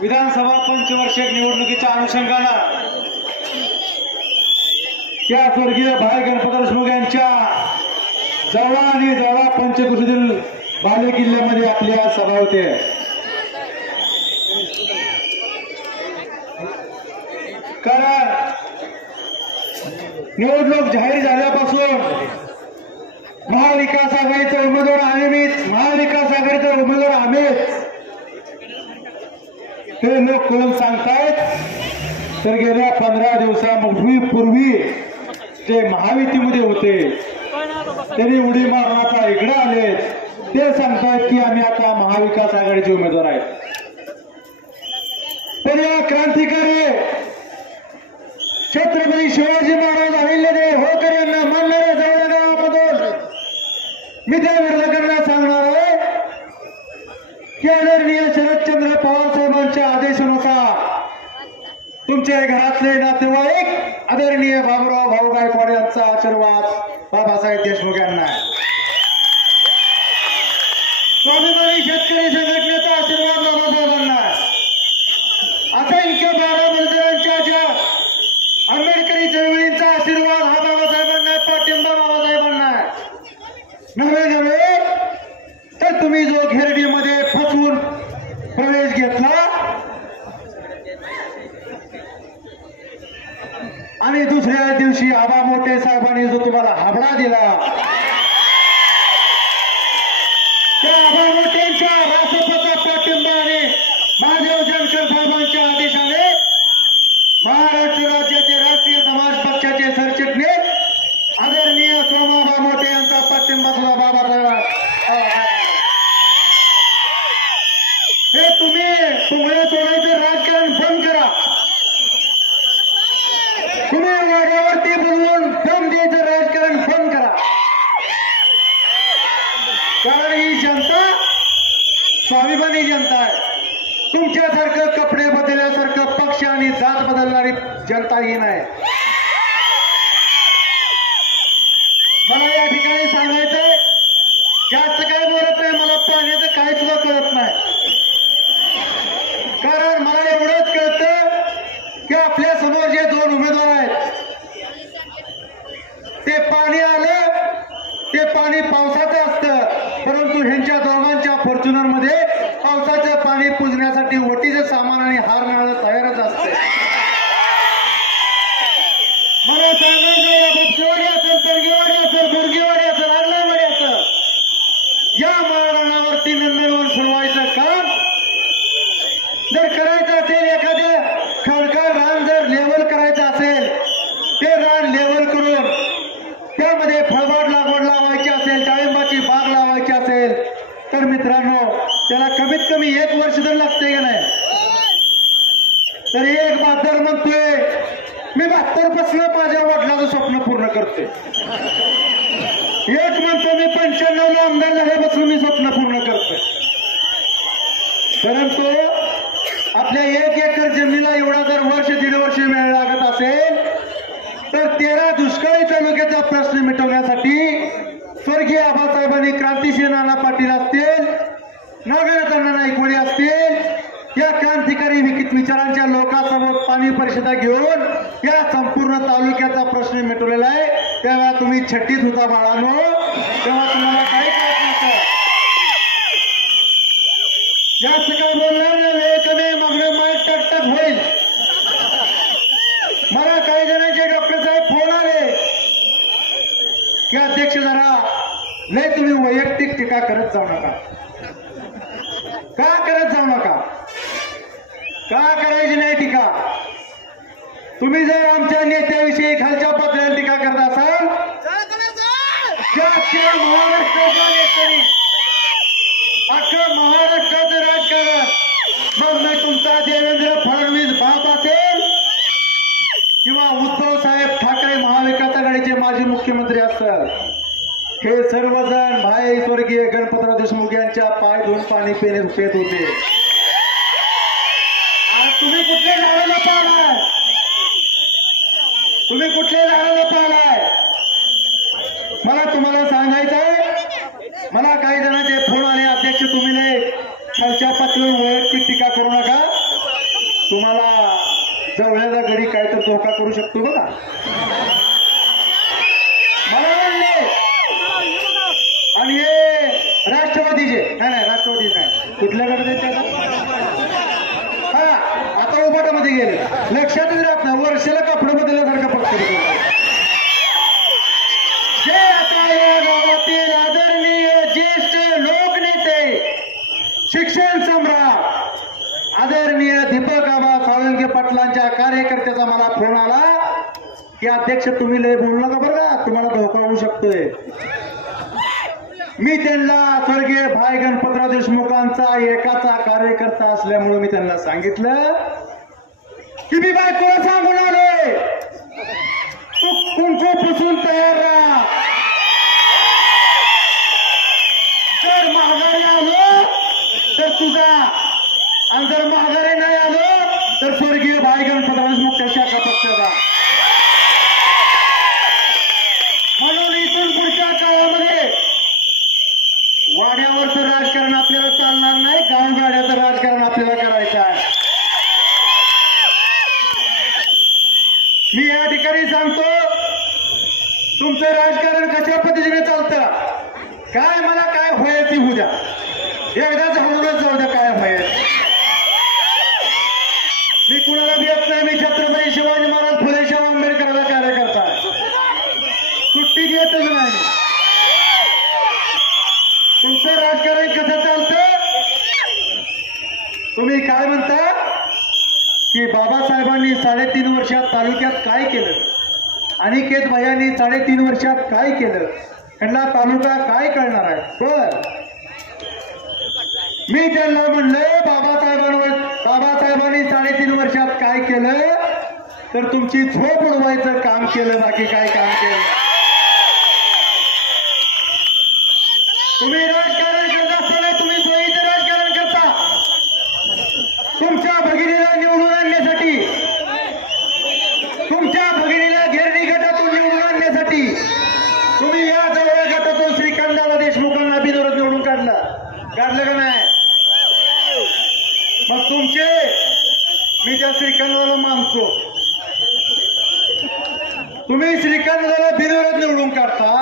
विधानसभा पंचवार्षिक निवडणुकीच्या अनुषंगानं त्या स्वर्गीय भाई गणपतराव देशमुख यांच्या जवळा आणि जवळा पंचकृषीतील बाले किल्ल्यामध्ये आपली आज सभा होते। कारण निवडणूक जाहीर झाल्यापासून महाविकास आघाडीचा उमेदवार आम्हीच ते लोक कळून सांगतायत। तर गेल्या 15 दिवसापूर्वी ते महायुतीमध्ये होते, त्यांनी उडी मारण्याचा इकडे आले, ते सांगतायत की आम्ही आता महाविकास आघाडीचे उमेदवार आहेत। तर या क्रांतिकारी छत्रपती शिवाजी महाराज अहिल्यादेवी होळकर यांना मानणाऱ्या जवळ गावामधून मी त्या विरोधकांना सांगणार आहे की आदरणीय शरदचंद्र पवार साहेबांच्या आदेशानुसार तुमच्या घरातले नातेवाईक आदरणीय बाबूराव भाऊ गायकवाड यांचा आशीर्वाद बाबासाहेब देशमुख यांना, स्वाभिमानी शेतकरी संघटनेचा आशीर्वाद बाबासाहेबांना, असंख्य बारा बलुतेदारांच्या ज्या आंबेडकरी चळवळींचा आशीर्वाद हा बाबासाहेबांना, पाठिंबा बाबासाहेबांना नव्हे तर तुम्ही जो घेरडीमध्ये फसवून प्रवेश घेतला आणि दुसऱ्या दिवशी आबा मोठे साहेबांनी जो तुम्हाला हाबडा दिला, त्या आबा मोठ्यांच्या राष्ट्रपती पाठिंबा आणि महादेव जानकर साहेबांच्या आदेशाने महाराष्ट्र राज्याचे राष्ट्रीय समाज पक्षाचे सरचिटणीस आदरणीय सोमाबा मोठे यांचा पाठिंबा सुद्धा बाबासाहेब हे तुम्हाला सोडायचं राजकारण बंद करा। तुम्ही वाड्यावरती बोलवून दम द्यायचं राजकारण बंद करा। कारण ही जनता स्वाभिमानी जनता आहे, तुमच्यासारखं कपडे बदलल्यासारखं पक्ष आणि जात बदलणारी जनता ही नाही। मला या ठिकाणी सांगायचंय, जास्त काय बोलत नाही, मला पाण्याचं काही सुद्धा कळत नाही। कारण मला एवढंच कळतं की आपल्या समोर जे दोन उमेदवार आहेत ते पाणी आलं ते पाणी पावसाचं असतं, परंतु ह्यांच्या दोघांच्या फॉर्च्युनर मध्ये पावसाचं पाणी पुजण्यासाठी ओटीचं सामान आणि हार मिळायला तयारच असते। मला सांगायचं, या बुपशेवाडी असेल, तरगेवाडी असेल, बुरगेवाडी असेल, आगलावाडी असेल, या महाराणावरती नंदनवन फुलवायचं काम जर करायचं असेल, एखाद्या खडकाळ रान जर लेवल करायचं असेल, ते रान लेवल करून त्यामध्ये फळबाग लागवड लावायची असेल, डाळिंबाची बाग लावायची असेल, तर मित्रांनो त्याला कमीत कमी 1 वर्ष तर लागते का नाही? तर एक बहादर म्हणतोय मी 72 पासून माझ्या वडिलाचं स्वप्न पूर्ण करते, एक म्हणतो मी 95 ला आमदार झाल्यापासून मी स्वप्न पूर्ण करते। परंतु आपल्या 1 एकर जमिनीला एवढा जर वर्ष 1.5 वर्ष वेळ लागत असेल तर 13 दुष्काळी तालुक्याचा प्रश्न मिटवण्यासाठी स्वर्गीय आबासाहेबांनी क्रांतिसिंह नाना पाटील असतील, नागनाथ नाईकवाडी असतील, या क्रांतिकारी विचारांच्या लोकांसमोर पाणी परिषदा घेऊन या संपूर्ण तालुक्याचा प्रश्न मिटवलेला आहे। तेव्हा तुम्ही छट्टीत होता बाळांनो, तेव्हा तुम्हाला काही कळत नव्हतं। जास्त काय बोलणार नाही, वेळ कमी, मग माईक टकटक होईल। मला काही जणांचे डॉक्टर साहेब फोन आले की अध्यक्ष जरा लय तुम्ही वैयक्तिक टीका करत जाऊ नका। का करत जाऊ नका? का करायची नाही टीका? तुम्ही जर आमच्या नेत्याविषयी खालच्या पातळीवर टीका करत असाल, त्या महाराष्ट्राच्या नेत्यांनी अख्खं महाराष्ट्राचं राजकारण, मग नाही तुमचा देवेंद्र फडणवीस बाप असेल किंवा उद्धव साहेब ठाकरे महाविकास आघाडीचे माजी मुख्यमंत्री असतात, हे सर्वजण भाई स्वर्गीय गणपतराव देशमुख यांच्या पाय धुवून पाणी पेत होते। आज तुम्ही कुठल्या झाडाला पाहलाय? तुम्ही कुठल्या झाडाला पाहलाय? मला तुम्हाला सांगायचंय, मला काही जणांचे फोन आले, अध्यक्ष तुम्ही खालच्या पातळीवर वैयक्तिक टीका करू नका, तुम्हाला जवळचा गडी काय तर धोका करू शकतो बघा. मला म्हणले आणि हे राष्ट्रवादीचे नाही राष्ट्रवादी नाही कुठल्या गटाचे हा आता उभाटामध्ये गेले लक्षातच राहत नाही वर्षाला कपडे बदलल्यासारखं पक्ष जे आता या गावातील आदरणीय ज्येष्ठ लोकनेते शिक्षण सम्राट आदरणीय दीपक आबा साळुंखे पाटलांच्या कार्यकर्त्याचा मला फोन आला की अध्यक्ष तुम्ही लय बोलू नका बरं का तुम्हाला धोका होऊ शकतोय. मी त्यांना स्वर्गीय भाई गणपतराव देशमुखांचा एकाचा कार्यकर्ता असल्यामुळे मी त्यांना सांगितलं की मी बायकोला सांगून आलोय तू कुंकूपासून तयार राहा. जर माघारी आलो तर तुझा आणि जर माघारी नाही आलो तर स्वर्गीय भाई गणपतराव देशमुखच्या शाखा पक्षाचा. म्हणून इथून पुढच्या काळामध्ये वाड्यावरचं राजकारण आपल्याला चालणार नाही गावगाड्याचं राजकारण आपल्याला करायचं आहे. मी या ठिकाणी सांगतो तुमचं राजकारण कशा पद्धतीने चालतं काय मला काय व्हायची होऊ द्या एकदाच हळूनच जाऊ द्या काय व्हायचं. मी कुणाला भेट नाही मी छत्रपती शिवाजी महाराज फुले शाहू आंबेडकरांचा कार्यकर्ता सुट्टी देतच नाही. तुमचं राजकारण कसं चालतं तुम्ही काय म्हणता की बाबासाहेबांनी 3.5 वर्षात तालुक्यात काय केलं अनिकेत भैयांनी 3.5 वर्षात काय केलं त्यांना तालुका काय कळणार आहे. बर मी त्यांना म्हणलं बाबासाहेबांनी 3.5 वर्षात काय केलं तर तुमची झोप उडवायचं काम केलं बाकी काय काम केलं. तुम्ही राजकारण करत असताना तुम्ही सोयीचं राजकारण करता. तुमच्या भगिनीला निवडून आणण्यासाठी तुमच्या भगिनीला घेरणी गटातून निवडून आणण्यासाठी तुम्ही या जवळ गटातून श्रीकांतदादा देशमुखांना बिनविरोध निवडून काढलं का नाही. मग तुमचे मी त्या श्रीकांतदाला मानतो तुम्ही श्रीकांतदाला बिनविरोध निवडून काढता.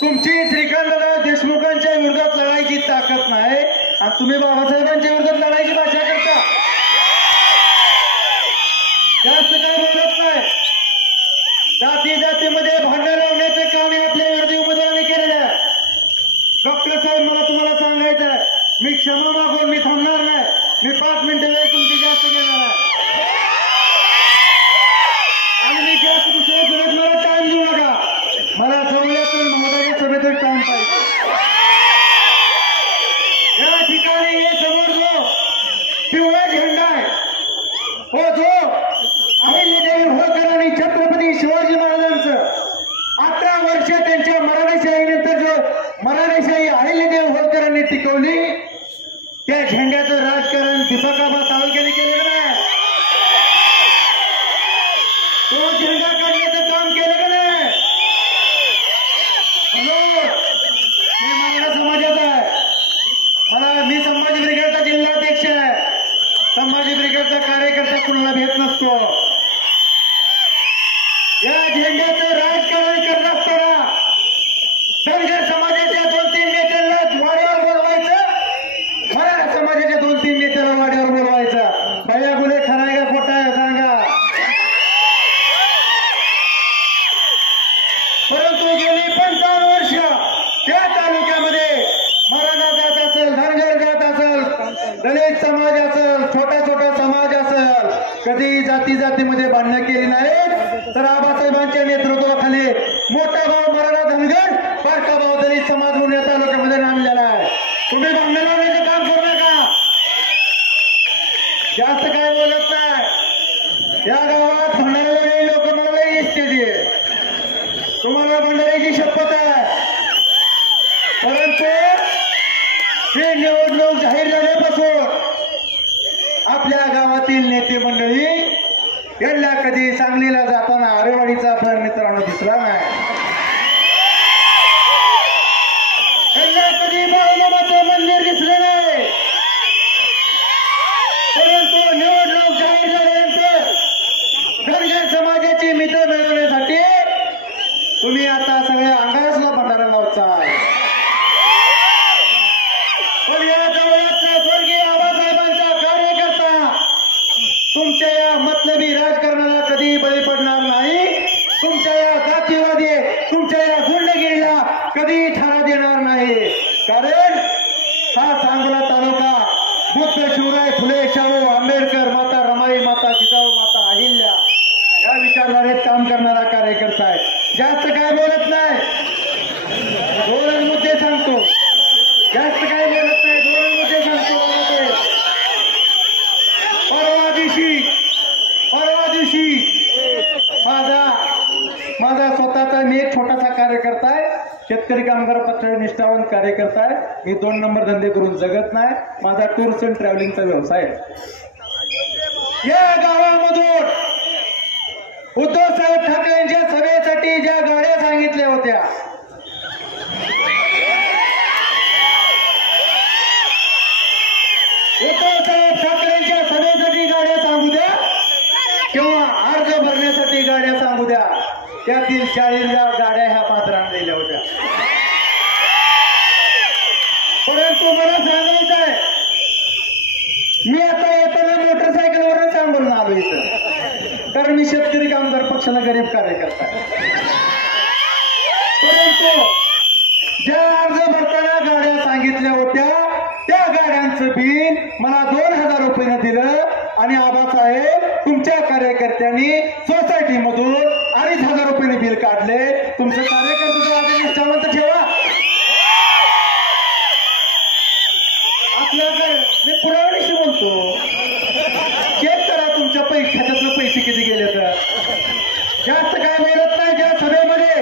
तुमची श्रीकांतदादा देशमुखांच्या विरोधात लढायची ताकद नाही आणि तुम्ही बाबासाहेबांच्या विरोधात लढायची भाषा करता. जास्त काय बोलत नाही. जातीमध्ये भांडण लावण्याचं काम आपल्या विरोधी उमेदवारांनी केलेलं आहे. डॉक्टर साहेब मला तुम्हाला सांगायचं आहे मी क्षमा मागून मी थांबणार नाही. मी 5 मिनिटं वेळ तुमची जास्त घेणार आहे आणि मी जास्त दुसऱ्या सभेत मला टाइम देऊ नका. मला सवल्यातून महोदय सभेतून टाइम पाहिजे. या ठिकाणी हे समोर जो पिवळा झेंडा आहे हो जो अहिल्यादेवी होळकर आणि छत्रपती शिवाजी महाराजांचं 18 वर्ष त्यांच्या मराठेशाहीनंतर जो मराठेशाही अहिल्यादेवी होळकरांनी टिकवली त्या झेंड्याचं राजकारण दीपक आबा साळुंखेने केलेलं नाही. तो झेंडा काढण्याचं काम केलं का नाही. मी मागणा समाजाचा आहे मी संभाजी ब्रिगेडचा जिल्हाध्यक्ष आहे. संभाजी ब्रिगेडचा कार्यकर्ता कुणाला भेट नसतो. या झेंड्याचं राजकारण करत असताना धनगर समाजाच्या 2-3 नेत्यांना वाड्यावर बोलवायचं मराठा समाजाच्या 2-3 नेत्याला वाड्यावर बोलवायचं. भैया गुले खराय का खोटा आहे सांगा. परंतु गेली 55 वर्ष त्या तालुक्यामध्ये मराठा जात असेल धनगर जात असेल दलित समाज असेल छोटा समाज असेल कधी जातीमध्ये भांडणं केली नाहीत. तर आबासाहेबांच्या नेतृत्वाखाली मोठा भाव मराठा धनगर बारका भाव दलित समाज म्हणून या तालुक्यामध्ये नांदलेला आहे. तुम्ही भांडण लावण्याचं काम करू नका. जास्त काय बोलत नाही. या गावात भंडाऱ्याला लोक मला इष्टेची तुम्हाला भंडाऱ्याची शपथ आहे. परंतु हे निवडणूक जाहीर झाल्यापासून आपल्या गावातील नेते मंडळी यांना कधी सांगलीला जाताना आरेवाडीचा फळ मित्रांनो दिसला नाही. यांना कधी बाळूमामाचं मंदिर दिसलं नाही. परंतु निवडणूक जाहीर आंबेडकर, माता रमाई, माता जिजाऊ, माता अहिल्या या विचारधारेत काम करणारा कार्यकर्ता आहे. जास्त काय बोलत नाही, 2 मुद्दे सांगतो. जास्त काय बोलत नाही, 2 मुद्दे सांगतो. परवा दिवशी माझा स्वतःचा मी एक छोटासा कार्यकर्ता आहे. शेतकरी कामगार पक्षाचा निष्ठावान कार्यकर्ता आहे. मी 2 नंबर धंदे करून जगत नाही. माझा टूर्स अँड ट्रॅव्हलिंगचा व्यवसाय आहे. या गावामधून उद्धवसाहेब ठाकरेंच्या सभेसाठी ज्या गाड्या सांगितल्या होत्या, उद्धवसाहेब ठाकरेंच्या सभेसाठी गाड्या सांगू द्या किंवा अर्ज भरण्यासाठी गाड्या सांगू द्या, त्यातील 40 गाड्या ह्या पात्रांना दिल्या होत्या. परंतु मला सांगायचं आहे, मी आता येताना मोटरसायकलवरून सांगून आलो इथं, कारण मी शेतकरी कामगार पक्षाला गरीब कार्यकर्ता आहे. परंतु ज्या अर्ज भरताना गाड्या सांगितल्या होत्या त्या गाड्यांचं बिल मला 2000 रुपयानं दिलं आणि आबासाहेब तुमच्या कार्यकर्त्यांनी सोसायटीमधून 2500 रुपयाने बिल काढले. तुमचं कार्यकर्ते निष्ठावंत ठेवा. आपल्याकडे मी पुराव्याशी बोलतो, चेक करा तुमच्या खात्यातलं पैसे किती गेले तर. जास्त काय बोलत नाही. ज्या सभेमध्ये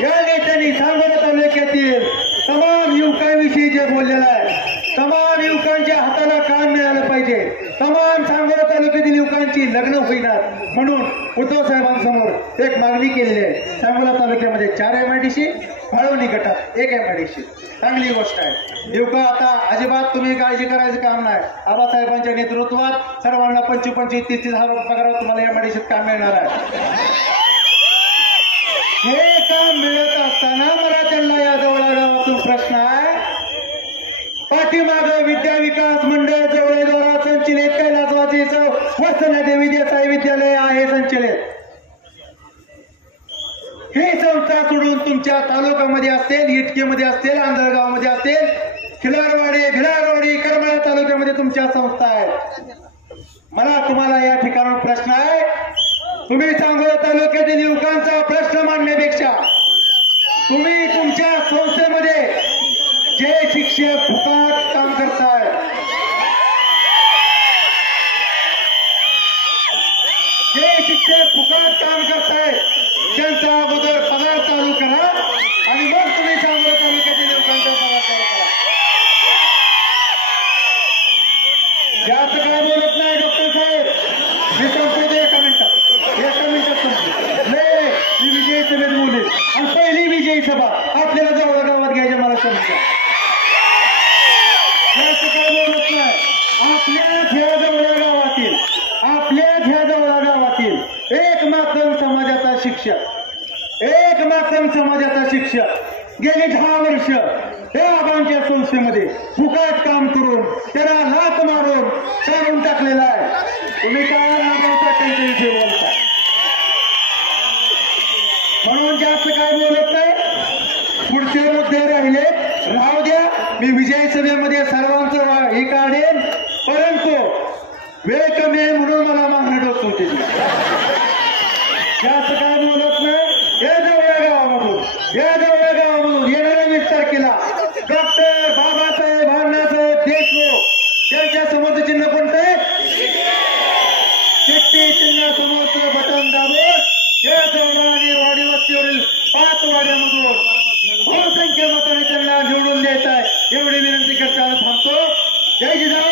या नेत्यांनी सांगोला तालुक्यातील तमाम युवकांविषयी जे बोललेलं आहे, तमाम युवकांच्या हाताला काम मिळालं पाहिजे, तमाम सांगोला तालुक्यातील युवकांची लग्न होईनात म्हणून उद्धव साहेबांसमोर एक मागणी केलेली आहे. सांगोला तालुक्यामध्ये 4 MIDC, फाळवणी गटात 1 MIDC. चांगली गोष्ट आहे. युवक आता अजिबात तुम्ही काळजी करायचं काम नाही. आबासाहेबांच्या नेतृत्वात सर्वांना 25-30 हजार पगारावर तुम्हाला MIDCत काम मिळणार आहे. हे काम मिळत असताना मला त्यांना या जवळ गावातून प्रश्न आहे. पाठीमाग विद्या विकास मंडळ जवळद्वारा संचलित कैलासवासीचं वत्सला विद्यासाई विद्यालय आहे संचलित. ही संस्था सोडून तुमच्या तालुक्यामध्ये असेल, इटकीमध्ये असेल, आंधळगावमध्ये असेल, भिलारवाडी करमाळा तालुक्यामध्ये तुमच्या संस्था आहेत. मला तुम्हाला या ठिकाणी प्रश्न आहे, तुम्ही सांगोला तालुक्यातील युवकांचा प्रश्न मांडण्यापेक्षा तुम्ही तुमच्या संस्थेमध्ये जे शिक्षक फुकट काम करतायत, त्यांचा अगोदर पगार चालू करा आणि मग तुम्ही सांगोला तालुक्यातील युवकांचा पगार चालू करा. जास्त काय बोलत नाही डॉक्टर साहेब, मी संपवतो एका मिनिटात संपतो. मी विजयी सभेत बोलेल आणि पहिली विजयी सभा आपल्याला जवळ गावात घ्यायच्या मला समजा. जास्त काय बोलत नाही. आपल्याच ह्या जवळ गावातील एक मातंग समाजाचा शिक्षक गेली 10 वर्ष त्या आबांच्या संस्थेमध्ये फुकट काम करून त्याला लाथ मारून काढून टाकलेला आहे. तुम्ही काय नागवता त्यांच्याविषयी बोलता. म्हणून जास्त काय बोलत नाही. पुढचे मुद्दे राहिले राहू द्या. मी विजयी सभेमध्ये सर्वांचं हे काढेन, परंतु वेळ कमी आहे म्हणून मला मागणी डोकवते. जास्त काय बोलत नाही. या जवळ गावामधून येणाऱ्या 20 तारखेला डॉक्टर बाबासाहेब अण्णासाहेब देशमुख त्यांच्या समोरचं चिन्ह कोणतं आहे? चिठ्ठी चिन्ह समोरचं बटन दाबून या जवळ आणि वाडी वस्तीवरील 5 वाड्यामधून बहुसंख्य मताने त्यांना निवडून द्यायचं आहे एवढी विनंती करताना थांबतो. जय जिजाऊ.